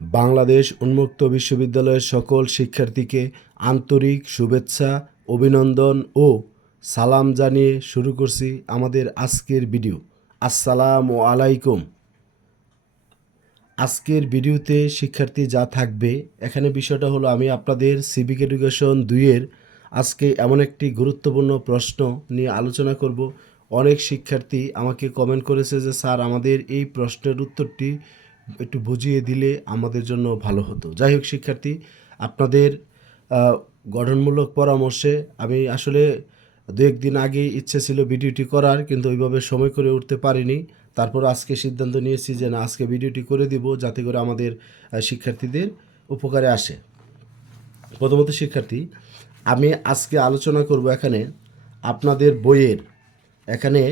বাংলাদেশ উন্মুক্ত বিশ্ববিদ্যালয়ের সকল শিক্ষার্থীকে আন্তরিক শুভেচ্ছা, অভিনন্দন ও সালাম জানিয়ে শুরু করছি আমাদের আজকের ভিডিও। আসসালামু আলাইকুম। আজকের ভিডিওতে শিক্ষার্থী যা থাকবে, এখানে বিষয়টা হলো আমি আপনাদের সিভিক এডুকেশন দুইয়ের আজকে এমন একটি গুরুত্বপূর্ণ প্রশ্ন নিয়ে আলোচনা করব। অনেক শিক্ষার্থী আমাকে কমেন্ট করেছে যে, স্যার, আমাদের এই প্রশ্নের উত্তরটি একটু বুঝিয়ে দিলে আমাদের জন্য ভালো হতো। যাই হোক, শিক্ষার্থী, আপনাদের গঠনমূলক পরামর্শে আমি আসলে দু একদিন আগে ইচ্ছে ছিল ভিডিওটি করার, কিন্তু ওইভাবে সময় করে উঠতে পারিনি। তারপর আজকে সিদ্ধান্ত নিয়েছি যে, না, আজকে ভিডিওটি করে দিব যাতে করে আমাদের শিক্ষার্থীদের উপকারে আসে। প্রথমত, শিক্ষার্থী, আমি আজকে আলোচনা করব এখানে আপনাদের বইয়ের। এখানে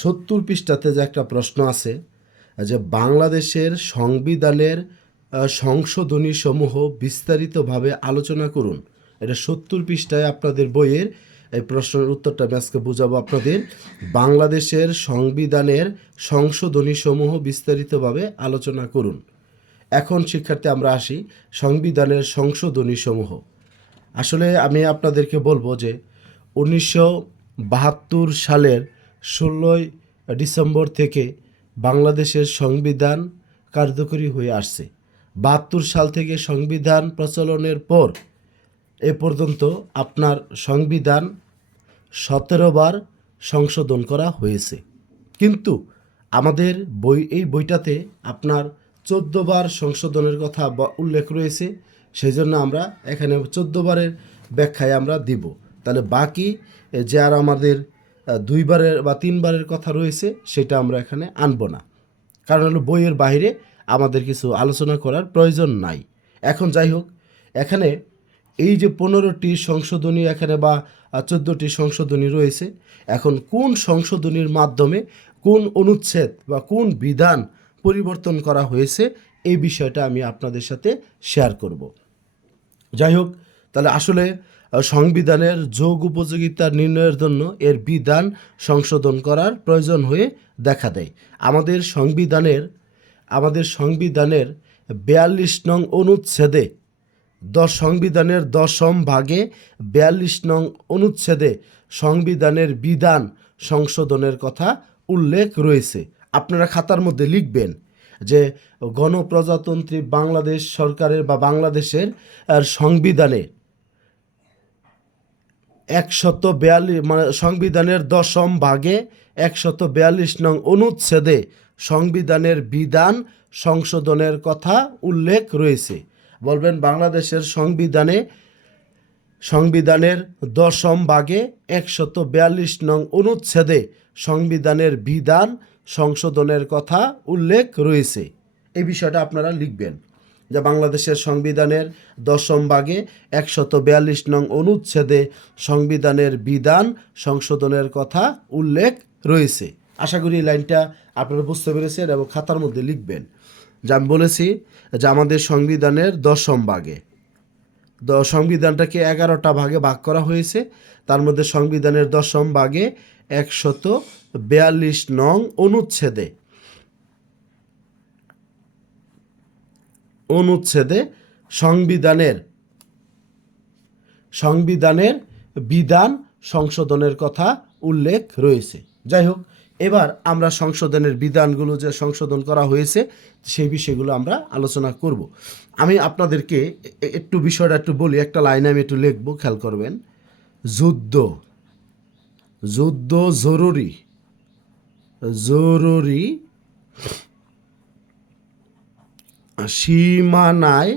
সত্তর পৃষ্ঠাতে যে একটা প্রশ্ন আছে যে বাংলাদেশের সংবিধানের সংশোধনী সমূহ বিস্তারিতভাবে আলোচনা করুন। এটা সত্তর পৃষ্ঠায় আপনাদের বইয়ের এই প্রশ্নের উত্তরটা আমি আজকে বুঝাবো আপনাদের। বাংলাদেশের সংবিধানের সংশোধনী সমূহ বিস্তারিতভাবে আলোচনা করুন। এখন শিক্ষার্থী, আমরা আসি সংবিধানের সংশোধনী সমূহ আসলে আমি আপনাদেরকে বলব যে উনিশশো বাহাত্তর সালের ষোলোই ডিসেম্বর থেকে বাংলাদেশের সংবিধান কার্যকরী হয়ে আসছে। বাহাত্তর সাল থেকে সংবিধান প্রচলনের পর এ পর্যন্ত আপনার সংবিধান সতেরো বার সংশোধন করা হয়েছে। কিন্তু আমাদের বই, এই বইটাতে আপনার চোদ্দ বার সংশোধনের কথা উল্লেখ রয়েছে। সেই জন্য আমরা এখানে চোদ্দ বারের ব্যাখ্যায় আমরা দিব। তাহলে বাকি যে আর আমাদের দুইবারের বা তিনবারের কথা রয়েছে, সেটা আমরা এখানে আনব না। কারণ হলো বইয়ের বাইরে আমাদের কিছু আলোচনা করার প্রয়োজন নাই। এখন যাই হোক, এখানে এই যে পনেরোটি সংশোধনী এখানে বা চোদ্দোটি সংশোধনী রয়েছে, এখন কোন সংশোধনীর মাধ্যমে কোন অনুচ্ছেদ বা কোন বিধান পরিবর্তন করা হয়েছে, এই বিষয়টা আমি আপনাদের সাথে শেয়ার করব। যাই হোক, তাহলে আসলে সংবিধানের যোগ উপযোগিতা নির্ণয়ের জন্য এর বিধান সংশোধন করার প্রয়োজন হয়ে দেখা দেয়। আমাদের সংবিধানের আমাদের সংবিধানের বিয়াল্লিশ নং অনুচ্ছেদে দশ সংবিধানের দশম ভাগে বিয়াল্লিশ নং অনুচ্ছেদে সংবিধানের বিধান সংশোধনের কথা উল্লেখ রয়েছে। আপনারা খাতার মধ্যে লিখবেন যে গণপ্রজাতন্ত্রী বাংলাদেশ সরকারের বা বাংলাদেশের সংবিধানে একশত বিয়াল্লিশ মানে সংবিধানের দশম ভাগে একশত বিয়াল্লিশ নং অনুচ্ছেদে সংবিধানের বিধান সংশোধনের কথা উল্লেখ রয়েছে। বলবেন বাংলাদেশের সংবিধানে সংবিধানের দশম ভাগে একশত বিয়াল্লিশ নং অনুচ্ছেদে সংবিধানের বিধান সংশোধনের কথা উল্লেখ রয়েছে। এই বিষয়টা আপনারা লিখবেন। যে বাংলাদেশের সংবিধানের দশম ভাগে একশত বিয়াল্লিশ নং অনুচ্ছেদে সংবিধানের বিধান সংশোধনের কথা উল্লেখ রয়েছে। আশা করি লাইনটা আপনারা বুঝতে পেরেছেন এবং খাতার মধ্যে লিখবেন। যে আমি বলেছি যে আমাদের সংবিধানের দশম ভাগে। দ- সংবিধানটাকে এগারোটা ভাগে ভাগ করা হয়েছে। তার মধ্যে সংবিধানের দশম ভাগে একশত বিয়াল্লিশ নং অনুচ্ছেদে অনুচ্ছেদে সংবিধানের সংবিধানের বিধান সংশোধনের কথা উল্লেখ রয়েছে। যাই হোক, এবার আমরা সংশোধনের বিধানগুলো যে সংশোধন করা হয়েছে, সেই বিষয়গুলো আমরা আলোচনা করব। আমি আপনাদেরকে একটু বিষয়টা একটু বলি, একটা লাইনে আমি একটু লিখব, খেয়াল করবেন। যুদ্ধ যুদ্ধ জরুরি জরুরি সীমানায়,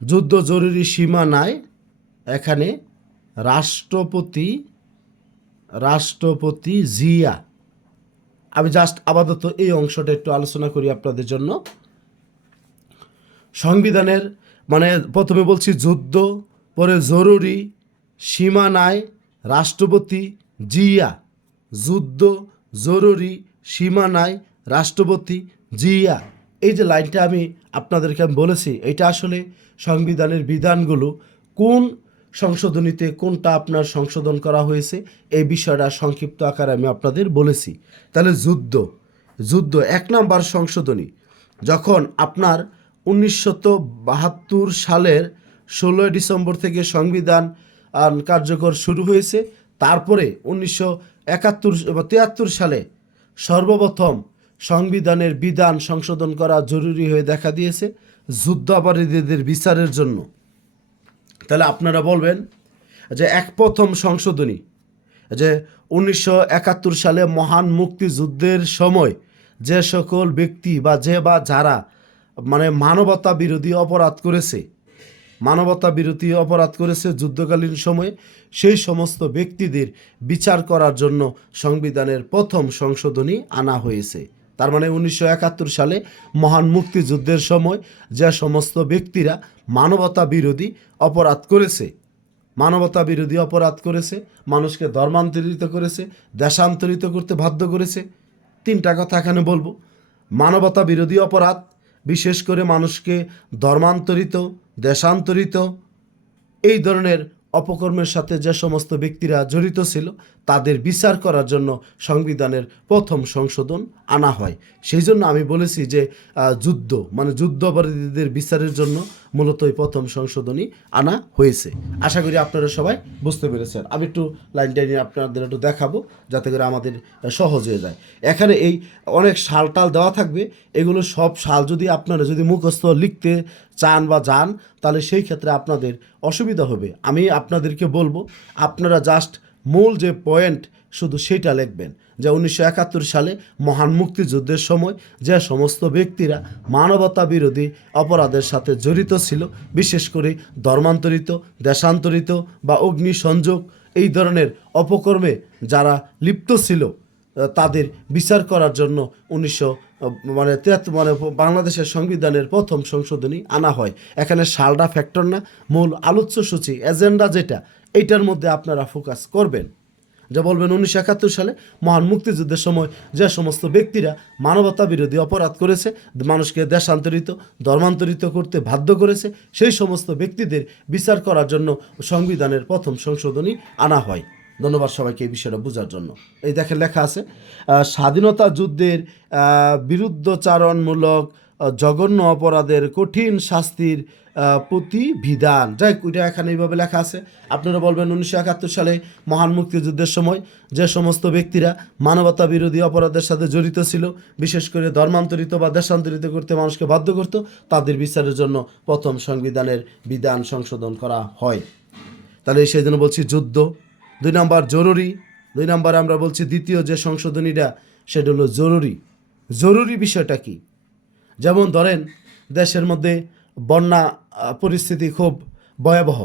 যুদ্ধ জরুরি সীমানায় এখানে রাষ্ট্রপতি রাষ্ট্রপতি জিয়া। আমি জাস্ট আপাতত এই অংশটা একটু আলোচনা করি আপনাদের জন্য। সংবিধানের মানে প্রথমে বলছি যুদ্ধ, পরে জরুরি সীমানায় রাষ্ট্রপতি জিয়া। যুদ্ধ জরুরি সীমানায় রাষ্ট্রপতি জিয়া। এই যে লাইনটা আমি আপনাদেরকে আমি বলেছি, এটা আসলে সংবিধানের বিধানগুলো কোন সংশোধনীতে কোনটা আপনার সংশোধন করা হয়েছে, এই বিষয়টা সংক্ষিপ্ত আকারে আমি আপনাদের বলেছি। তাহলে যুদ্ধ যুদ্ধ এক নাম্বার সংশোধনী। যখন আপনার উনিশশত বাহাত্তর সালের ষোলোই ডিসেম্বর থেকে সংবিধান কার্যকর শুরু হয়েছে, তারপরে উনিশশো একাত্তর সালে সর্বপ্রথম সংবিধানের বিধান সংশোধন করা জরুরি হয়ে দেখা দিয়েছে যুদ্ধাপরাধীদের বিচারের জন্য। তাহলে আপনারা বলবেন যে এক প্রথম সংশোধনী, যে উনিশশো একাত্তর সালে মহান মুক্তিযুদ্ধের সময় যে সকল ব্যক্তি বা যে বা যারা মানে মানবতা বিরোধী অপরাধ করেছে, মানবতা বিরোধী অপরাধ করেছে যুদ্ধকালীন সময়ে, সেই সমস্ত ব্যক্তিদের বিচার করার জন্য সংবিধানের প্রথম সংশোধনী আনা হয়েছে। তার মানে উনিশশো একাত্তর সালে মহান মুক্তিযুদ্ধের সময় যে সমস্ত ব্যক্তিরা মানবতা বিরোধী অপরাধ করেছে, মানবতা বিরোধী অপরাধ করেছে, মানুষকে ধর্মান্তরিত করেছে, দেশান্তরিত করতে বাধ্য করেছে, তিনটা কথা এখানে বলব। মানবতা বিরোধী অপরাধ, বিশেষ করে মানুষকে ধর্মান্তরিত, দেশান্তরিত, এই ধরনের অপকর্মের সাথে যে সমস্ত ব্যক্তিরা জড়িত ছিল, তাদের বিচার করার জন্য সংবিধানের প্রথম সংশোধন আনা হয়। সেই জন্য আমি বলেছি যে যুদ্ধ মানে যুদ্ধ অপরাধীদের বিচারের জন্য মূলত এই প্রথম সংশোধনী আনা হয়েছে। আশা করি আপনারা সবাই বুঝতে পেরেছেন। আমি একটু লাইনটা নিয়ে আপনাদের একটু দেখাবো, যাতে করে আমাদের সহজ হয়ে যায়। এখানে এই অনেক শাল টাল দেওয়া থাকবে। এগুলো সব শাল যদি আপনারা যদি মুখস্থ লিখতে চান বা যান, তাহলে সেই ক্ষেত্রে আপনাদের অসুবিধা হবে। আমি আপনাদেরকে বলব, আপনারা জাস্ট মূল যে পয়েন্ট শুধু সেটা লিখবেন যে উনিশশো একাত্তর সালে মহান মুক্তিযুদ্ধের সময় যে সমস্ত ব্যক্তিরা মানবতা বিরোধী অপরাধের সাথে জড়িত ছিল, বিশেষ করে ধর্মান্তরিত, দেশান্তরিত বা অগ্নিসংযোগ, এই ধরনের অপকর্মে যারা লিপ্ত ছিল তাদের বিচার করার জন্য উনিশশো মানে তিয়াত্তর মানে বাংলাদেশের সংবিধানের প্রথম সংশোধনী আনা হয়। এখানে সালটা ফ্যাক্টর না, মূল আলোচ্য সূচি, এজেন্ডা যেটা, এইটার মধ্যে আপনারা ফোকাস করবেন। যা বলবেন উনিশশো একাত্তর সালে মহান মুক্তিযুদ্ধের সময় যে সমস্ত ব্যক্তিরা মানবতা বিরোধী অপরাধ করেছে, মানুষকে দেশান্তরিত, ধর্মান্তরিত করতে বাধ্য করেছে, সেই সমস্ত ব্যক্তিদের বিচার করার জন্য সংবিধানের প্রথম সংশোধনী আনা হয়। ধন্যবাদ সবাইকে এই বিষয়টা বোঝার জন্য। এই দেখেন লেখা আছে স্বাধীনতা যুদ্ধের বিরুদ্ধচারণমূলক জঘন্য অপরাধের কঠিন শাস্তির প্রতিবিধান। যাই ওইটা এখানে এইভাবে লেখা আছে। আপনারা বলবেন উনিশশো একাত্তর সালে মহান মুক্তিযুদ্ধের সময় যে সমস্ত ব্যক্তিরা মানবতা বিরোধী অপরাধের সাথে জড়িত ছিল, বিশেষ করে ধর্মান্তরিত বা দেশান্তরিত করতে মানুষকে বাধ্য করত, তাদের বিচারের জন্য প্রথম সংবিধানের বিধান সংশোধন করা হয়। তাহলে সেই জন্য বলছি যুদ্ধ দুই নাম্বার জরুরি, দুই নাম্বার আমরা বলছি দ্বিতীয় যে সংশোধনীটা, সেটা হলো জরুরি। জরুরি বিষয়টা কি? যেমন ধরেন, দেশের মধ্যে বন্যা পরিস্থিতি খুব ভয়াবহ,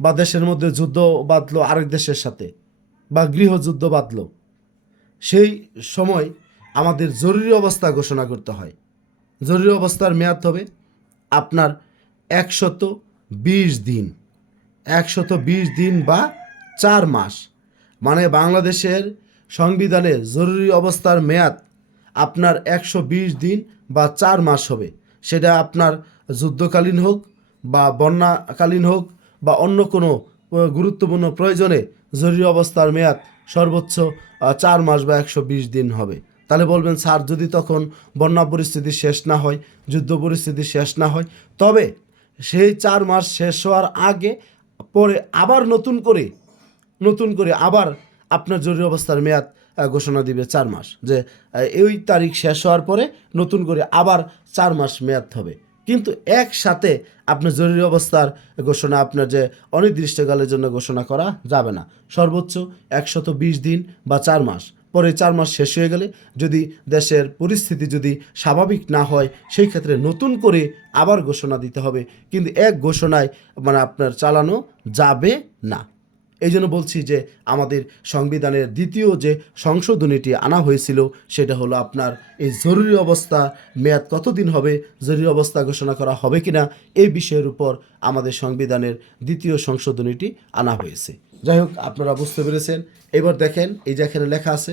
বা দেশের মধ্যে যুদ্ধ বাঁধলো আরেক দেশের সাথে, বা গৃহযুদ্ধ বাঁধলো, সেই সময় আমাদের জরুরি অবস্থা ঘোষণা করতে হয়। জরুরি অবস্থার মেয়াদ হবে আপনার একশত বিশ দিন। একশত বিশ দিন বা চার মাস। মানে বাংলাদেশের সংবিধানে জরুরি অবস্থার মেয়াদ আপনার একশো বিশ দিন বা চার মাস হবে। সেটা আপনার যুদ্ধকালীন হোক বা বন্যাকালীন হোক বা অন্য কোনো গুরুত্বপূর্ণ প্রয়োজনে জরুরি অবস্থার মেয়াদ সর্বোচ্চ চার মাস বা একশো বিশ দিন হবে। তাহলে বলবেন, স্যার, যদি তখন বন্যা পরিস্থিতি শেষ না হয়, যুদ্ধ পরিস্থিতি শেষ না হয়, তবে সেই চার মাস শেষ হওয়ার আগে পরে আবার নতুন করে নতুন করে আবার আপনার জরুরি অবস্থার মেয়াদ ঘোষণা দিবে চার মাস। যে এই তারিখ শেষ হওয়ার পরে নতুন করে আবার চার মাস মেয়াদ হবে। কিন্তু একসাথে আপনার জরুরি অবস্থার ঘোষণা, আপনার যে অনির্দিষ্টকালের জন্য ঘোষণা করা যাবে না। সর্বোচ্চ একশত বিশ দিন বা চার মাস। পরে চার মাস শেষ হয়ে গেলে যদি দেশের পরিস্থিতি যদি স্বাভাবিক না হয়, সেই ক্ষেত্রে নতুন করে আবার ঘোষণা দিতে হবে। কিন্তু এক ঘোষণায় মানে আপনার চালানো যাবে না। এই জন্য বলছি যে আমাদের সংবিধানের দ্বিতীয় যে সংশোধনীটি আনা হয়েছিল, সেটা হলো আপনার এই জরুরি অবস্থা, মেয়াদ কতদিন হবে, জরুরি অবস্থা ঘোষণা করা হবে কিনা, এই বিষয়ের উপর আমাদের সংবিধানের দ্বিতীয় সংশোধনীটি আনা হয়েছে। যাই হোক, আপনারা বুঝতে পেরেছেন। এবার দেখেন, এই যে এখানে লেখা আছে,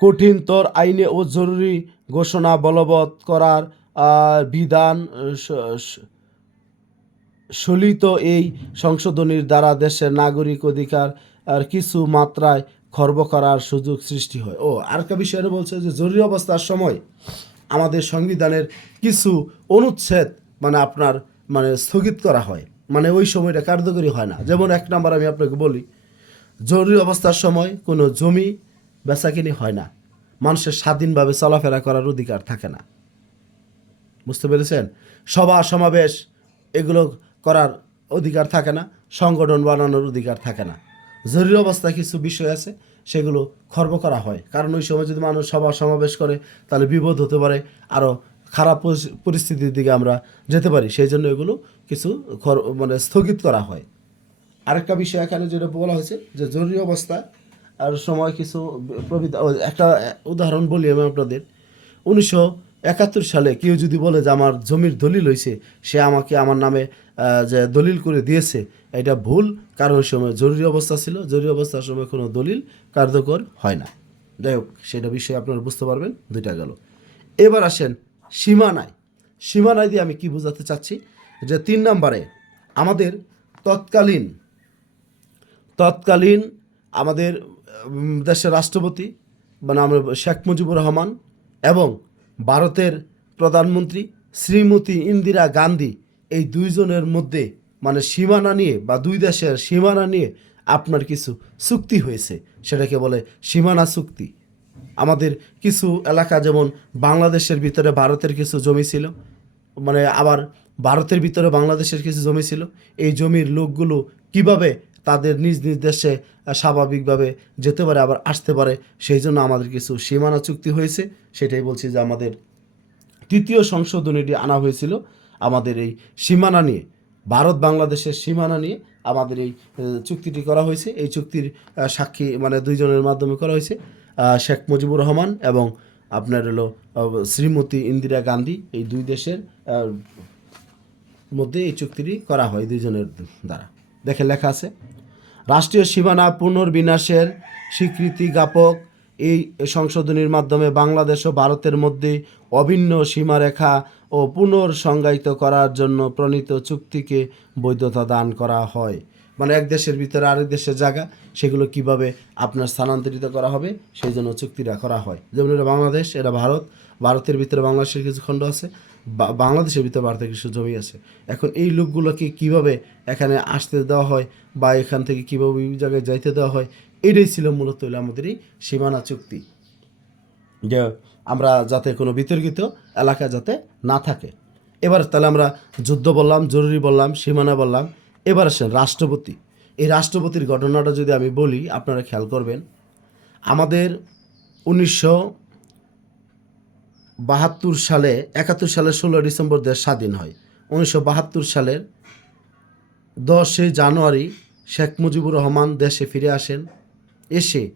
কঠিনতর আইনে ও জরুরি ঘোষণা বলবৎ করার বিধান সলিত এই সংশোধনীর দ্বারা দেশের নাগরিক অধিকার, আর কিছু মাত্রায় খর্ব করার সুযোগ সৃষ্টি হয়। ও আরেকটা বিষয় আরও বলছে যে, জরুরি অবস্থার সময় আমাদের সংবিধানের কিছু অনুচ্ছেদ মানে আপনার মানে স্থগিত করা হয়। মানে ওই সময়টা কার্যকরী হয় না। যেমন এক নাম্বার আমি আপনাকে বলি, জরুরি অবস্থার সময় কোনো জমি বেচাকিনি হয় না। মানুষের স্বাধীনভাবে চলাফেরা করার অধিকার থাকে না। বুঝতে পেরেছেন? সভা, সমাবেশ, এগুলো করার অধিকার থাকে না, সংগঠন বানানোর অধিকার থাকে না। জরুরি অবস্থায় কিছু বিষয় আছে, সেগুলো খর্ব করা হয়। কারণ ওই সময় যদি মানুষ সভা সমাবেশ করে, তাহলে বিপদ হতে পারে আরও খারাপ পরিস্থিতির দিকে আমরা যেতে পারি। সেই জন্য এগুলো কিছু মানে স্থগিত করা হয়। আরেকটা বিষয় এখানে যেটা বলা হয়েছে, যে জরুরি অবস্থা আর সময় কিছু প্রবিধা একটা উদাহরণ বলি আমি আপনাদের। উনিশশো একাত্তর সালে কেউ যদি বলে যে আমার জমির দলিল হয়েছে সে আমাকে আমার নামে যে দলিল করে দিয়েছে, এটা ভুল। কারণ সময় জরুরি অবস্থা ছিল, জরুরি অবস্থার সময় কোনো দলিল কার্যকর হয় না। যাই হোক, সেটা বিষয়ে আপনারা বুঝতে পারবেন, দুইটা গেল। এবার আসেন সীমানায়। সীমানায় দিয়ে আমি কি বোঝাতে চাচ্ছি? যে তিন নম্বরে, আমাদের তৎকালীন তৎকালীন আমাদের দেশের রাষ্ট্রপতি মানে আমরা শেখ মুজিবুর রহমান এবং ভারতের প্রধানমন্ত্রী শ্রীমতী ইন্দিরা গান্ধী এই দুইজনের মধ্যে মানে সীমানা নিয়ে বা দুই দেশের সীমানা নিয়ে আপনার কিছু চুক্তি হয়েছে। সেটাকে বলে সীমানা চুক্তি। আমাদের কিছু এলাকা যেমন বাংলাদেশের ভিতরে ভারতের কিছু জমি ছিল মানে আবার ভারতের ভিতরে বাংলাদেশের কিছু জমি ছিল। এই জমির লোকগুলো কীভাবে তাদের নিজ নিজ দেশে স্বাভাবিকভাবে যেতে পারে, আবার আসতে পারে, সেই জন্য আমাদের কিছু সীমানা চুক্তি হয়েছে। সেটাই বলছি যে আমাদের তৃতীয় সংশোধনীটি আনা হয়েছিল। আমাদের এই সীমানা নিয়ে, ভারত বাংলাদেশের সীমানা নিয়ে আমাদের এই চুক্তিটি করা হয়েছে। এই চুক্তির সাক্ষী মানে দুইজনের মাধ্যমে করা হয়েছে। শেখ মুজিবুর রহমান এবং আপনার হলো শ্রীমতী ইন্দিরা গান্ধী এই দুই দেশের মধ্যে এই চুক্তিটি করা হয় দুইজনের দ্বারা। দেখে লেখা আছে, রাষ্ট্রীয় সীমানা পুনর্বিন্যাসের স্বীকৃতি জ্ঞাপক এই সংশোধনীর মাধ্যমে বাংলাদেশ ও ভারতের মধ্যে অভিন্ন সীমারেখা ও পুনর্সংজ্ঞায়িত করার জন্য প্রণীত চুক্তিকে বৈধতা দান করা হয়। মানে এক দেশের ভিতরে আরেক দেশের জায়গা, সেগুলো কীভাবে আপনার স্থানান্তরিত করা হবে, সেই জন্য চুক্তিটা করা হয়। যেমন এটা বাংলাদেশ, এটা ভারত, ভারতের ভিতরে বাংলাদেশের কিছু খণ্ড আছে বাংলাদেশের ভিতরে ভারতের কিছু জমি আছে। এখন এই লোকগুলোকে কীভাবে এখানে আসতে দেওয়া হয়, বা এখান থেকে কীভাবে জায়গায় যাইতে দেওয়া হয় এটাই ছিল মূলত হলো আমাদের এই সীমানা চুক্তি। যে আমরা যাতে কোনো বিতর্কিত এলাকা যাতে না থাকে। এবার তাহলে আমরা যুদ্ধ বললাম, জরুরি বললাম, সীমানা বললাম, এবার আসেন রাষ্ট্রপতি। এই রাষ্ট্রপতির ঘটনাটা যদি আমি বলি, আপনারা খেয়াল করবেন, আমাদের উনিশশো বাহাত্তর সালে, একাত্তর সালের ষোলো ডিসেম্বর দেশ স্বাধীন হয়। উনিশশো বাহাত্তর সালের দশই জানুয়ারি শেখ মুজিবুর রহমান দেশে ফিরে আসেন। এসে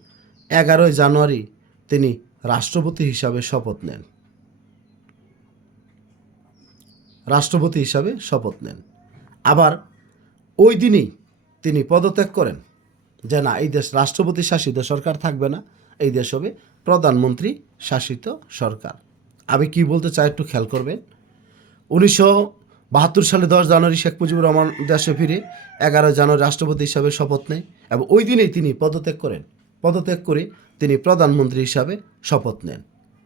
এগারোই জানুয়ারি তিনি রাষ্ট্রপতি হিসাবে শপথ নেন। রাষ্ট্রপতি হিসাবে শপথ নেন। আবার ওই দিনই তিনি পদত্যাগ করেন যে না, এই দেশ রাষ্ট্রপতি শাসিত সরকার থাকবে না, এই দেশ হবে প্রধানমন্ত্রী শাসিত সরকার। আমি কি বলতে চাই একটু খেয়াল করবেন। উনিশশো বাহাত্তর সালে দশ জানুয়ারি শেখ মুজিবুর রহমান দেশে ফিরে, এগারো জানুয়ারি রাষ্ট্রপতি হিসাবে শপথ নেয় এবং ওই দিনেই তিনি পদত্যাগ করেন। পদত্যাগ করে তিনি প্রধানমন্ত্রী হিসাবে শপথ নেন।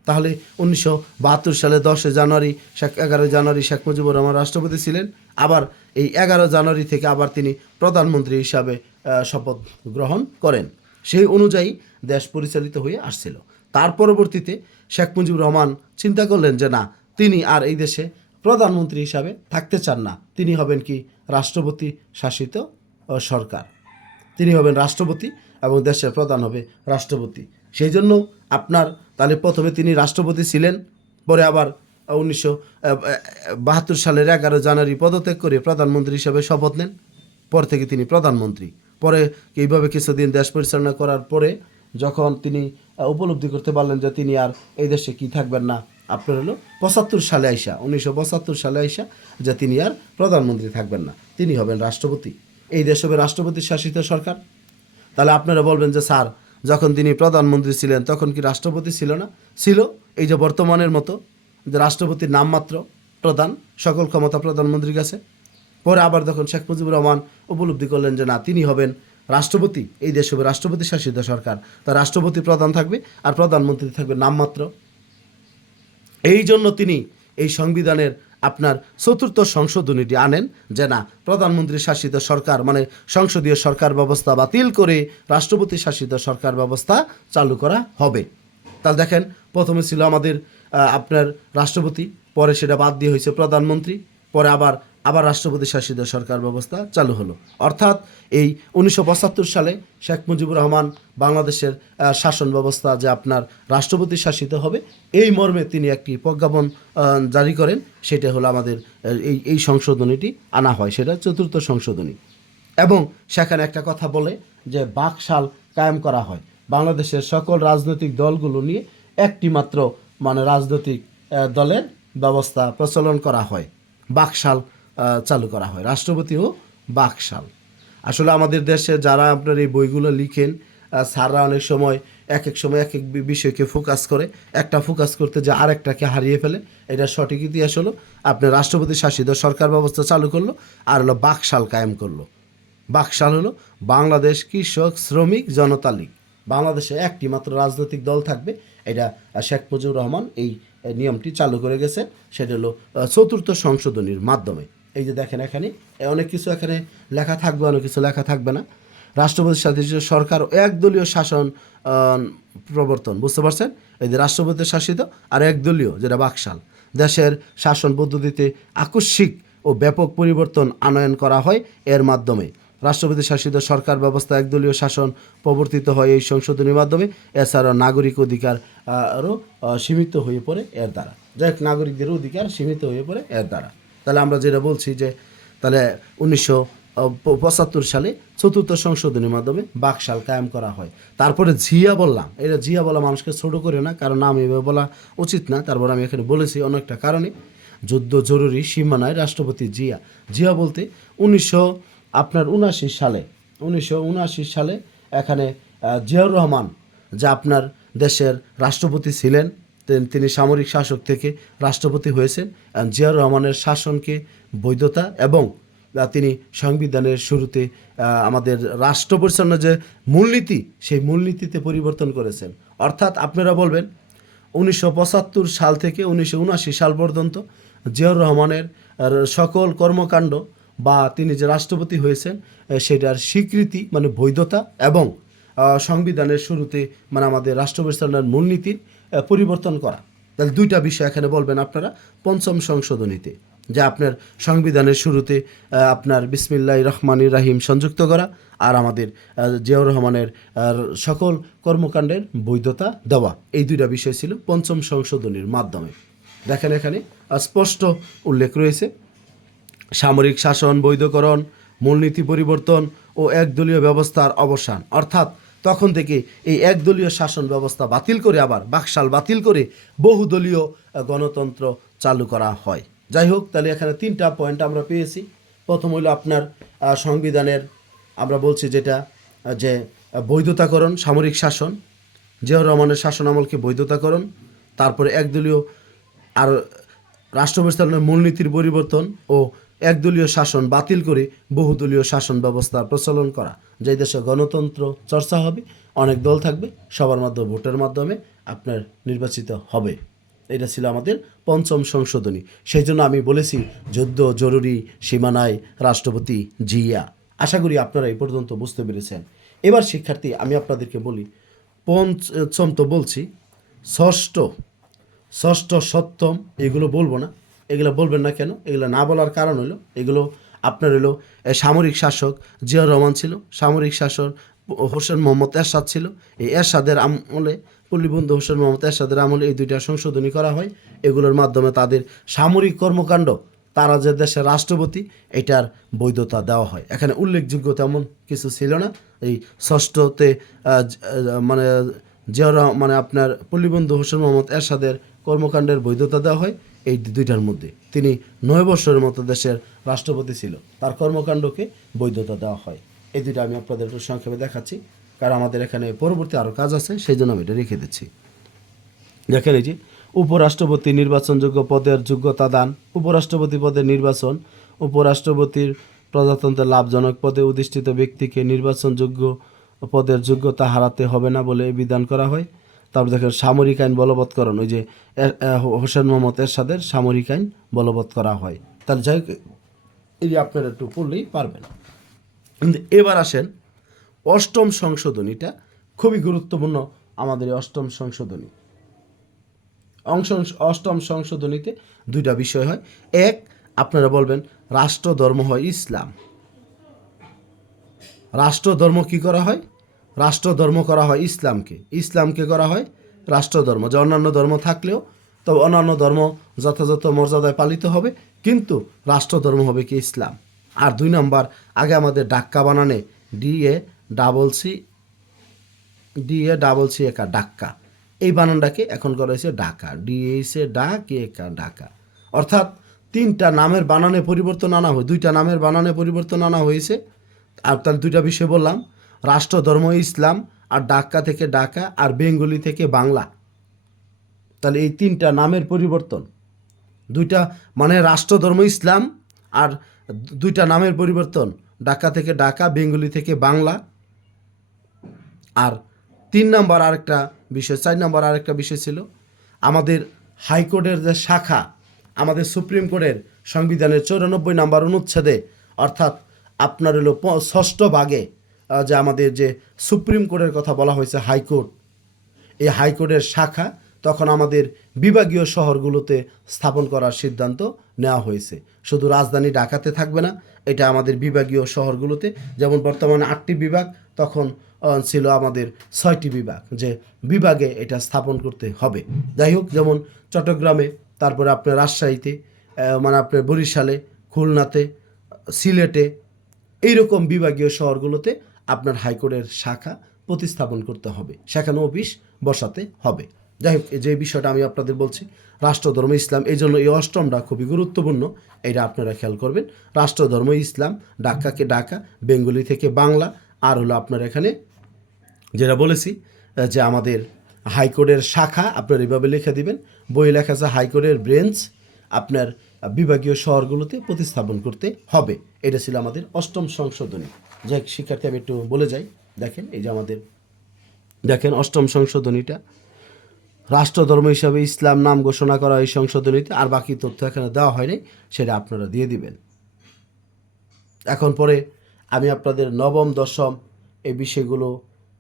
তাহলে উনিশশো বাহাত্তর সালে দশে জানুয়ারি শেখ, এগারো জানুয়ারি শেখ মুজিবুর রহমান রাষ্ট্রপতি ছিলেন। আবার এই এগারো জানুয়ারি থেকে আবার তিনি প্রধানমন্ত্রী হিসাবে শপথ গ্রহণ করেন। সেই অনুযায়ী দেশ পরিচালিত হয়ে আসছিল। তার পরবর্তীতে শেখ মুজিবুর রহমান চিন্তা করলেন যে না, তিনি আর এই দেশে প্রধানমন্ত্রী হিসাবে থাকতে চান না। তিনি হবেন কি রাষ্ট্রপতি শাসিত সরকার। তিনি হবেন রাষ্ট্রপতি এবং দেশের প্রধান হবে রাষ্ট্রপতি। সেই জন্য আপনার তাহলে প্রথমে তিনি রাষ্ট্রপতি ছিলেন, পরে আবার উনিশশো বাহাত্তর সালের এগারো জানুয়ারি পদত্যাগ করে প্রধানমন্ত্রী হিসেবে শপথ নেন। পর থেকে তিনি প্রধানমন্ত্রী। পরে এইভাবে কিছুদিন দেশ পরিচালনা করার পরে যখন তিনি উপলব্ধি করতে পারলেন যে তিনি আর এই দেশে কি থাকবেন না আপনার হলো পঁচাত্তর সালে আইসা, উনিশশো পঁচাত্তর সালে আইসা যে তিনি আর প্রধানমন্ত্রী থাকবেন না। তিনি হবেন রাষ্ট্রপতি। এই দেশ হবে রাষ্ট্রপতি শাসিত সরকার। তাহলে আপনারা বলবেন যে, স্যার, যখন তিনি প্রধানমন্ত্রী ছিলেন, তখন কি রাষ্ট্রপতি ছিল না? ছিল, এই যে বর্তমানের মতো, যে রাষ্ট্রপতির নামমাত্র প্রধান, সকল ক্ষমতা প্রধানমন্ত্রীর কাছে। পরে আবার যখন শেখ মুজিবুর রহমান উপলব্ধি করলেন যে, না, তিনি হবেন রাষ্ট্রপতি, এই দেশ হবে রাষ্ট্রপতি শাসিত সরকার। তা রাষ্ট্রপতি প্রধান থাকবে আর প্রধানমন্ত্রী থাকবে নামমাত্র এই জন্য তিনি এই সংবিধানের আপনার চতুর্থ সংশোধনীটি আনেন যে না, প্রধানমন্ত্রী শাসিত সরকার মানে সংসদীয় সরকার ব্যবস্থা বাতিল করে রাষ্ট্রপতি শাসিত সরকার ব্যবস্থা চালু করা হবে। তাহলে দেখেন, প্রথমে ছিল আমাদের আপনার রাষ্ট্রপতি, পরে সেটা বাদ দিয়ে হয়েছে প্রধানমন্ত্রী, পরে আবার আবার রাষ্ট্রপতি শাসিত সরকার ব্যবস্থা চালু হলো। অর্থাৎ এই উনিশশো সালে শেখ মুজিবুর রহমান বাংলাদেশের শাসন ব্যবস্থা যে আপনার রাষ্ট্রপতি শাসিত হবে, এই মর্মে তিনি একটি প্রজ্ঞাপন জারি করেন। সেটা হলো আমাদের এই এই সংশোধনীটি আনা হয়। সেটা চতুর্থ সংশোধনী। এবং সেখানে একটা কথা বলে যে বাকশাল কায়েম করা হয়। বাংলাদেশের সকল রাজনৈতিক দলগুলো নিয়ে একটি মাত্র মানে রাজনৈতিক দলের ব্যবস্থা প্রচলন করা হয়। বাকশাল চালু করা হয়। রাষ্ট্রপতি ও বাকশাল। আসলে আমাদের দেশে যারা আপনার এই বইগুলো লিখেন স্যাররা অনেক সময় এক এক সময় এক এক বিষয়কে ফোকাস করে। একটা ফোকাস করতে যে আরেকটাকে হারিয়ে ফেলে। এটা সঠিক ইতিহাস হলো, আপনার রাষ্ট্রপতি শাসিত সরকার ব্যবস্থা চালু করল, আর হলো বাকশাল কায়েম করল। বাকশাল হলো বাংলাদেশ কৃষক শ্রমিক জনতা লীগ। বাংলাদেশে একটি মাত্র রাজনৈতিক দল থাকবে, এটা শেখ মুজিবুর রহমান এই নিয়মটি চালু করে গেছে সেটা হলো চতুর্থ সংশোধনীর মাধ্যমে। এই যে দেখেন এখানে অনেক কিছু এখানে লেখা থাকবে, অনেক কিছু লেখা থাকবে না। রাষ্ট্রপতির সাথে সরকার একদলীয় শাসন প্রবর্তন, বুঝতে পারছেন? এই যে রাষ্ট্রপতি শাসিত আর একদলীয়, যেটা বাকশাল। দেশের শাসন পদ্ধতিতে আকস্মিক ও ব্যাপক পরিবর্তন আনয়ন করা হয় এর মাধ্যমে। রাষ্ট্রপতি শাসিত সরকার ব্যবস্থা একদলীয় শাসন প্রবর্তিত হয় এই সংশোধনীর মাধ্যমে। এছাড়াও নাগরিক অধিকার আরও সীমিত হয়ে পড়ে এর দ্বারা। যাই নাগরিকদের অধিকার সীমিত হয়ে পড়ে এর দ্বারা। তাহলে আমরা যেটা বলছি যে তাহলে উনিশশো পঁচাত্তর সালে চতুর্থ সংশোধনীর মাধ্যমে বাকশাল কায়েম করা হয়। তারপরে জিয়া বললাম। এটা জিয়া বলা মানুষকে ছোট করে না, কারণ নাম এভাবে বলা উচিত না। তারপর আমি এখানে বলেছি অনেকটা কারণে। যুদ্ধ জরুরি সীমানায় রাষ্ট্রপতি জিয়া। জিয়া বলতে উনিশশো, আপনার উনাশি সালে, উনিশশো উনআশি সালে এখানে জিয়াউর রহমান, যা আপনার দেশের রাষ্ট্রপতি ছিলেন তেন- সামরিক শাসক থেকে রাষ্ট্রপতি হয়েছেন জিয়াউর রহমানের শাসনকে বৈধতা এবং তিনি সংবিধানের শুরুতে আমাদের রাষ্ট্র পরিচালনার যে মূলনীতি, সেই মূলনীতিতে পরিবর্তন করেছেন। অর্থাৎ আপনারা বলবেন, উনিশশো পঁচাত্তর সাল থেকে উনিশশো উনআশি সাল পর্যন্ত জিয়াউর রহমানের সকল কর্মকাণ্ড বা তিনি যে রাষ্ট্রপতি হয়েছেন সেটার স্বীকৃতি মানে বৈধতা এবং সংবিধানের শুরুতে মানে আমাদের রাষ্ট্র পরিচালনার মূলনীতির পরিবর্তন করা। তাহলে দুইটা বিষয় এখানে বলবেন আপনারা। পঞ্চম সংশোধনীতে, যা আপনার সংবিধানের শুরুতে আপনার বিসমিল্লাহ রহমান রাহিম সংযুক্ত করা আর আমাদের জিয়াউর রহমানের সকল কর্মকাণ্ডের বৈধতা দেওয়া। এই দুইটা বিষয় ছিল পঞ্চম সংশোধনীর মাধ্যমে। দেখেন এখানে স্পষ্ট উল্লেখ রয়েছে, সামরিক শাসন, বৈধকরণ, মূলনীতি পরিবর্তন ও একদলীয় ব্যবস্থার অবসান। অর্থাৎ তখন থেকে এই একদলীয় শাসন ব্যবস্থা বাতিল করে আবার বাকশাল বাতিল করে বহুদলীয় গণতন্ত্র চালু করা হয়। যাই হোক, তাহলে এখানে তিনটা পয়েন্ট আমরা পেয়েছি। প্রথম হলো আপনার সংবিধানের, আমরা বলছি যেটা যে বৈধতাকরণ, সামরিক শাসন। জিয়াউর রহমানের শাসন আমলকে বৈধতাকরণ, তারপরে একদলীয় আর রাষ্ট্র পরিচালনার মূলনীতির পরিবর্তন ও একদলীয় শাসন বাতিল করে বহুদলীয় শাসন ব্যবস্থার প্রচলন করা। যে দেশে গণতন্ত্র চর্চা হবে, অনেক দল থাকবে, সবার মাধ্যমে, ভোটের মাধ্যমে আপনার নির্বাচিত হবে। এটা ছিল আমাদের পঞ্চম সংশোধনী। সেই জন্য আমি বলেছি, যুদ্ধ জরুরি সীমানায় রাষ্ট্রপতি জিয়া। আশা করি আপনারা এই পর্যন্ত বুঝতে পেরেছেন। এবার শিক্ষার্থী, আমি আপনাদেরকে বলি, পঞ্চম তো বলছি, ষষ্ঠ ষষ্ঠ সপ্তম, এগুলো বলব না। এগুলো বলবেন না কেন? এগুলো না বলার কারণ হলো, এগুলো আপনার হলো সামরিক শাসক জিয়াউর রহমান ছিল, সামরিক শাসক হোসেন মোহাম্মদ এরশাদ ছিল। এই এরশাদের আমলে, পল্লীবন্ধু হোসেন মোহাম্মদ এরশাদের আমলে এই দুইটা সংশোধনী করা হয়। এগুলোর মাধ্যমে তাদের সামরিক কর্মকাণ্ড, তারা যে দেশের রাষ্ট্রপতি, এটার বৈধতা দেওয়া হয়। এখানে উল্লেখযোগ্য তেমন কিছু ছিল না। এই ষষ্ঠতে মানে জিয়াউর মানে আপনার পল্লীবন্ধু হোসেন মোহাম্মদ এরশাদের কর্মকাণ্ডের বৈধতা দেওয়া হয়। এই দুইটার মধ্যে। তিনি নয় বছরের মতো দেশের রাষ্ট্রপতি ছিল। তার কর্মকাণ্ডকে বৈধতা দেওয়া হয়। এই দুইটা আমি আপনাদের একটু সংক্ষেপে দেখাচ্ছি। কারণ আমাদের এখানে পরবর্তী আরও কাজ আছে, সেই জন্য আমি এটা রেখে দিচ্ছি। দেখেন এই যে, উপরাষ্ট্রপতি নির্বাচনযোগ্য পদের যোগ্যতা দান। উপরাষ্ট্রপতি পদের নির্বাচন, উপরাষ্ট্রপতির প্রজাতন্ত্রের লাভজনক পদে অধিষ্ঠিত ব্যক্তিকে নির্বাচনযোগ্য পদের যোগ্যতা হারাতে হবে না বলে বিধান করা হয়। তারপর দেখেন সামরিক আইন বলবৎ বলবৎকরণ ওই যে হোসেন মোহাম্মদ এরশাদের সামরিক আইন বলবৎ করা হয়। তাহলে যাই এই আপনারা একটু পড়লেই পারবেন। কিন্তু এবার আসেন, অষ্টম সংশোধনীটা খুবই গুরুত্বপূর্ণ আমাদের এই অষ্টম সংশোধনী। অংশ, অষ্টম সংশোধনীতে দুইটা বিষয় হয়। এক, আপনারা বলবেন রাষ্ট্র ধর্ম হয় ইসলাম। রাষ্ট্র ধর্ম কি করা হয়? রাষ্ট্র ধর্ম করা হয় ইসলামকে। ইসলামকে করা হয় রাষ্ট্র ধর্ম যে অন্যান্য ধর্ম থাকলেও, তবে অন্যান্য ধর্ম যথাযথ মর্যাদায় পালিত হবে, কিন্তু রাষ্ট্র ধর্ম হবে কি ইসলাম। আর দুই নম্বর, আগে আমাদের Dacca বানানে। D A double C D A double C একা ডাক্কা। এই বানানটাকে এখন করা হয়েছে ডাকা ডি এইসে ডাক একা ঢাকা। অর্থাৎ তিনটা নামের বানানে পরিবর্তন আনা হয় দুইটা নামের বানানে পরিবর্তন আনা হয়েছে আর তাহলে দুইটা বিষয় বললাম রাষ্ট্র, ধর্ম, ইসলাম আর ডাক্কা থেকে ডাকা আর বেঙ্গলি থেকে বাংলা। তাহলে এই তিনটা নামের পরিবর্তন। দুইটা মানে রাষ্ট্র, ধর্ম, ইসলাম আর দুইটা নামের পরিবর্তন। ঢাকা থেকে ঢাকা, বেঙ্গলি থেকে বাংলা। আর তিন নম্বর আরেকটা বিষয়, চার নম্বর আরেকটা বিষয় ছিল, আমাদের হাইকোর্টের যে শাখা, আমাদের সুপ্রিম কোর্টের সংবিধানের চৌরানব্বই নম্বর অনুচ্ছেদে, অর্থাৎ আপনার হলো ষষ্ঠ ভাগে যে আমাদের যে সুপ্রিম কোর্টের কথা বলা হয়েছে হাইকোর্ট, এই হাইকোর্টের শাখা তখন আমাদের বিভাগীয় শহরগুলোতে স্থাপন করার সিদ্ধান্ত নেওয়া হয়েছে। শুধু রাজধানী ঢাকাতে থাকবে না, এটা আমাদের বিভাগীয় শহরগুলোতে। যেমন বর্তমানে আটটি বিভাগ, তখন ছিল আমাদের ছয়টি বিভাগ যে বিভাগে এটা স্থাপন করতে হবে। যাই হোক, যেমন চট্টগ্রামে, তারপরে আপনার রাজশাহীতে মানে আপনার বরিশালে, খুলনাতে, সিলেটে, এইরকম বিভাগীয় শহরগুলোতে আপনার হাইকোর্টের শাখা প্রতিস্থাপন করতে হবে। সেখানে অফিস বসাতে হবে। যাই হোক যে বিষয়টা আমি আপনাদের বলছি, রাষ্ট্রধর্ম ইসলাম, এই জন্য এই অষ্টমটা খুবই গুরুত্বপূর্ণ এটা আপনারা খেয়াল করবেন। রাষ্ট্রধর্ম ইসলাম ডাক্কাকে ডাকা বেঙ্গলি থেকে বাংলা, আর হলো আপনার এখানে যেটা বলেছি, যে আমাদের হাইকোর্টের শাখা, আপনার এইভাবে লিখে দিবেন বই লেখা আছে হাইকোর্টের ব্রেঞ্চ, আপনার বিভাগীয় শহরগুলোতে প্রতিস্থাপন করতে হবে। এটা ছিল আমাদের অষ্টম সংশোধনী। যে শিক্ষার্থী, আমি একটু বলে যাই। দেখেন, এই যে আমাদের, দেখেন, অষ্টম সংশোধনীটা। রাষ্ট্রধর্ম হিসাবে ইসলাম নাম ঘোষণা করা এই সংশোধনীতে আর বাকি তথ্য এখানে দেওয়া হয়নি, সেটা আপনারা দিয়ে দিবেন। এখন পরে আমি আপনাদের নবম, দশম এই বিষয়গুলো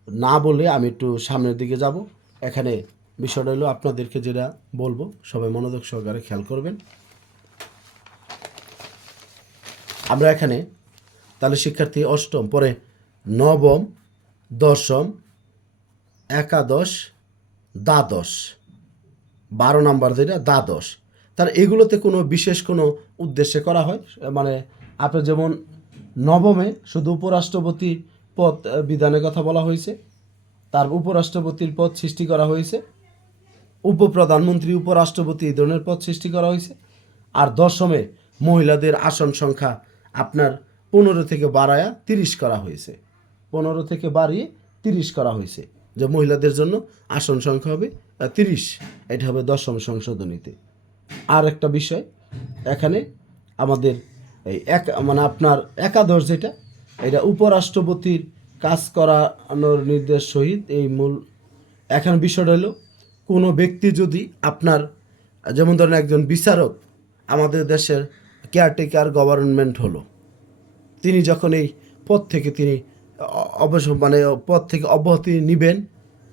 না বলে আমি একটু সামনের দিকে যাব। এখানে বিষয়টা হলো আপনাদেরকে যেটা বলব, সবাই মনোযোগ সহকারে খেয়াল করবেন। আমরা এখানে তাহলে শিক্ষার্থী অষ্টম, পরে নবম, দশম, একাদশ, দ্বাদশ। বারো নাম্বার যেটা, দ্বাদশ। তার এগুলোতে কোনো বিশেষ কোনো উদ্দেশ্যে করা হয়? মানে আপনার যেমন নবমে শুধু উপরাষ্ট্রপতি পদ বিধানের কথা বলা হয়েছে, তার উপরাষ্ট্রপতির পদ সৃষ্টি করা হয়েছে, উপপ্রধানমন্ত্রী, উপরাষ্ট্রপতি এই ধরনের পদ সৃষ্টি করা হয়েছে, আর দশমে মহিলাদের আসন সংখ্যা আপনার পনেরো থেকে বাড়ায়া তিরিশ করা হয়েছে। পনেরো থেকে বাড়িয়ে তিরিশ করা হয়েছে। যে মহিলাদের জন্য আসন সংখ্যা হবে তিরিশ। এটা হবে দশম সংশোধনীতে। আর একটা বিষয়, এখানে আমাদের এই এক মানে আপনার একাদশ যেটা, এটা উপরাষ্ট্রপতির কাজ করানোর নির্দেশ সহিত এই মূল, এখন বিষয়টা হলো, কোনো ব্যক্তি যদি আপনার, যেমন ধরেন একজন বিচারক, আমাদের দেশের কেয়ারটেকার গভর্নমেন্ট হলো তিনি যখন এই পদ থেকে তিনি অ- অবশ্য মানে পদ থেকে অব্যাহতি নেবেন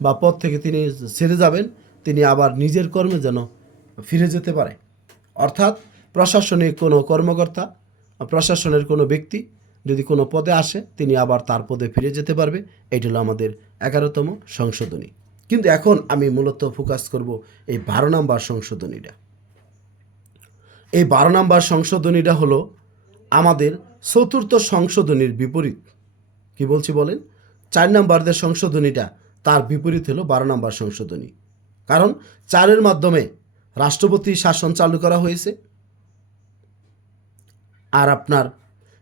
বা পদ থেকে তিনি ছেড়ে যাবেন, তিনি আবার নিজের কর্মে যেন ফিরে যেতে পারে। অর্থাৎ প্রশাসনিক কোনো কর্মকর্তা প্রশাসনের কোনো ব্যক্তি যদি কোনো পদে আসে, তিনি আবার তার পদে ফিরে যেতে পারবে। এটি হলো আমাদের এগারোতম সংশোধনী। কিন্তু এখন আমি মূলত ফোকাস করব এই বারো নম্বর সংশোধনীটা। এই বারো নম্বর সংশোধনীটা হলো আমাদের চতুর্থ সংশোধনীর বিপরীত। কি বলছি বলেন? চার নম্বরদের সংশোধনীটা তার বিপরীত হলো বারো নম্বর সংশোধনী। কারণ চারের মাধ্যমে রাষ্ট্রপতি শাসন চালু করা হয়েছে। আর আপনার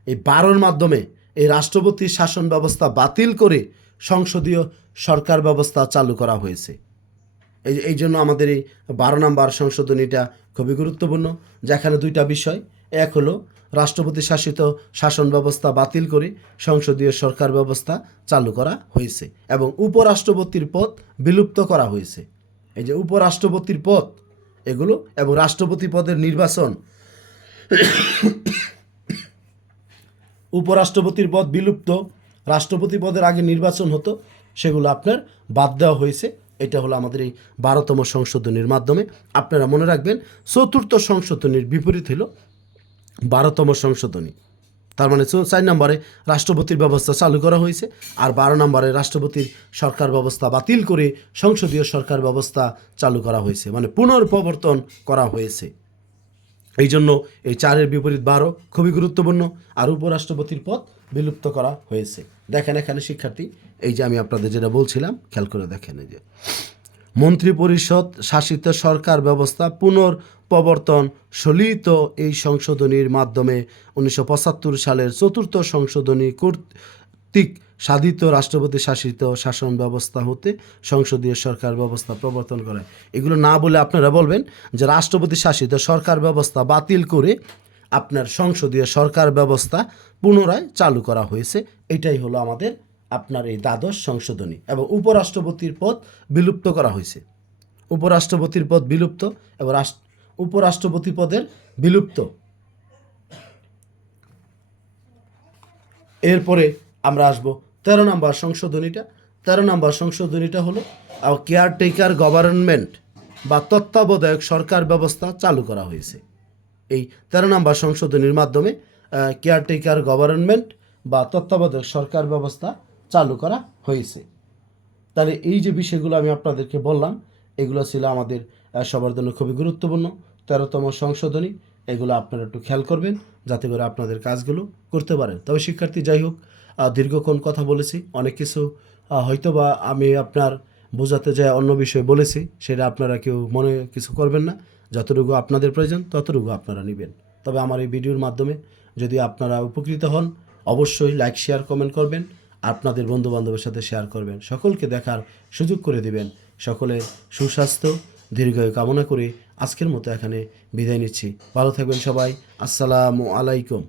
এই বারোর মাধ্যমে এই রাষ্ট্রপতির শাসন ব্যবস্থা বাতিল করে সংসদীয় সরকার ব্যবস্থা চালু করা হয়েছে। এই এই জন্য আমাদের এই বারো নম্বর সংশোধনীটা খুবই গুরুত্বপূর্ণ। যেখানে দুইটা বিষয়, এক হলো রাষ্ট্রপতি শাসিত শাসন ব্যবস্থা বাতিল করে সংসদীয় সরকার ব্যবস্থা চালু করা হয়েছে এবং উপরাষ্ট্রপতির পদ বিলুপ্ত করা হয়েছে। এই যে উপরাষ্ট্রপতির পদ, এগুলো এবং রাষ্ট্রপতি পদের নির্বাচন, উপরাষ্ট্রপতির পদ বিলুপ্ত, রাষ্ট্রপতি পদের আগে নির্বাচন হতো, সেগুলো আপনার বাদ দেওয়া হয়েছে। এটা হলো আমাদের এই বারোতম সংশোধনীর মাধ্যমে। আপনারা মনে রাখবেন, চতুর্থ সংশোধনীর বিপরীত হলো বারোতম সংশোধনী। তার মানে চার নম্বরে রাষ্ট্রপতির ব্যবস্থা চালু করা হয়েছে আর বারো নম্বরে রাষ্ট্রপতির সরকার ব্যবস্থা বাতিল করে সংসদীয় সরকার ব্যবস্থা চালু করা হয়েছে মানে পুনর্প্রবর্তন করা হয়েছে। এই জন্য এই চারের বিপরীত বারো খুবই গুরুত্বপূর্ণ আর উপরাষ্ট্রপতির পদ বিলুপ্ত করা হয়েছে। দেখেন এখানে শিক্ষার্থী, এই যে আমি আপনাদের যেটা বলছিলাম, খেয়াল করে দেখেন এই যে। মন্ত্রী পরিষদ শাসিত সরকার ব্যবস্থা পুনর্প্রবর্তন সলিত এই সংশোধনীর মাধ্যমে উনিশশো পঁচাত্তর সালের চতুর্থ সংশোধনী কর্তৃক সাধিত রাষ্ট্রপতি শাসিত শাসন ব্যবস্থা হতে সংসদীয় সরকার ব্যবস্থা প্রবর্তন করে। এগুলো না বলে আপনারা বলবেন যে রাষ্ট্রপতি শাসিত সরকার ব্যবস্থা বাতিল করে আপনার সংসদীয় সরকার ব্যবস্থা পুনরায় চালু করা হয়েছে। এটাই হলো আমাদের আপনার এই দ্বাদশ সংশোধনী এবং উপরাষ্ট্রপতির পদ বিলুপ্ত করা হয়েছে। উপরাষ্ট্রপতির পদ বিলুপ্ত এবং রাষ্ট্র উপরাষ্ট্রপতি পদের বিলুপ্ত। এরপরে আমরা আসব তেরো নম্বর সংশোধনীটা। তেরো নম্বর সংশোধনীটা হলো কেয়ারটেকার গভর্নমেন্ট বা তত্ত্বাবধায়ক সরকার ব্যবস্থা চালু করা হয়েছে। এই তেরো নম্বর সংশোধনীর মাধ্যমে কেয়ারটেকার গভর্নমেন্ট বা তত্ত্বাবধায়ক সরকার ব্যবস্থা চালু করা হয়েছে। তাহলে এই যে বিষয়গুলো আমি আপনাদেরকে বললাম, এগুলো ছিল আমাদের সবার জন্য খুবই গুরুত্বপূর্ণ। তেরোতম সংশোধনী, এগুলো আপনারা একটু খেয়াল করবেন যাতে করে আপনাদের কাজগুলো করতে পারেন। তবে শিক্ষার্থী, যাই হোক দীর্ঘক্ষণ কথা বলেছি। অনেক কিছু হয়তো বা আমি আপনার বোঝাতে যায় অন্য বিষয়ে বলেছি, সেটা আপনারা কেউ মনে কিছু করবেন না। যতটুকু আপনাদের প্রয়োজন, ততটুকু আপনারা নেবেন। তবে আমার এই ভিডিওর মাধ্যমে যদি আপনারা উপকৃত হন, অবশ্যই লাইক শেয়ার কমেন্ট করবেন। আপনাদের বন্ধুবান্ধবের সাথে শেয়ার করবেন। সকলকে দেখার সুযোগ করে দিবেন। সকলে সুস্বাস্থ্য, দীর্ঘায়ু কামনা করে আজকের মতো এখানে বিদায় নিচ্ছি। ভালো থাকবেন সবাই। আসসালামু আলাইকুম।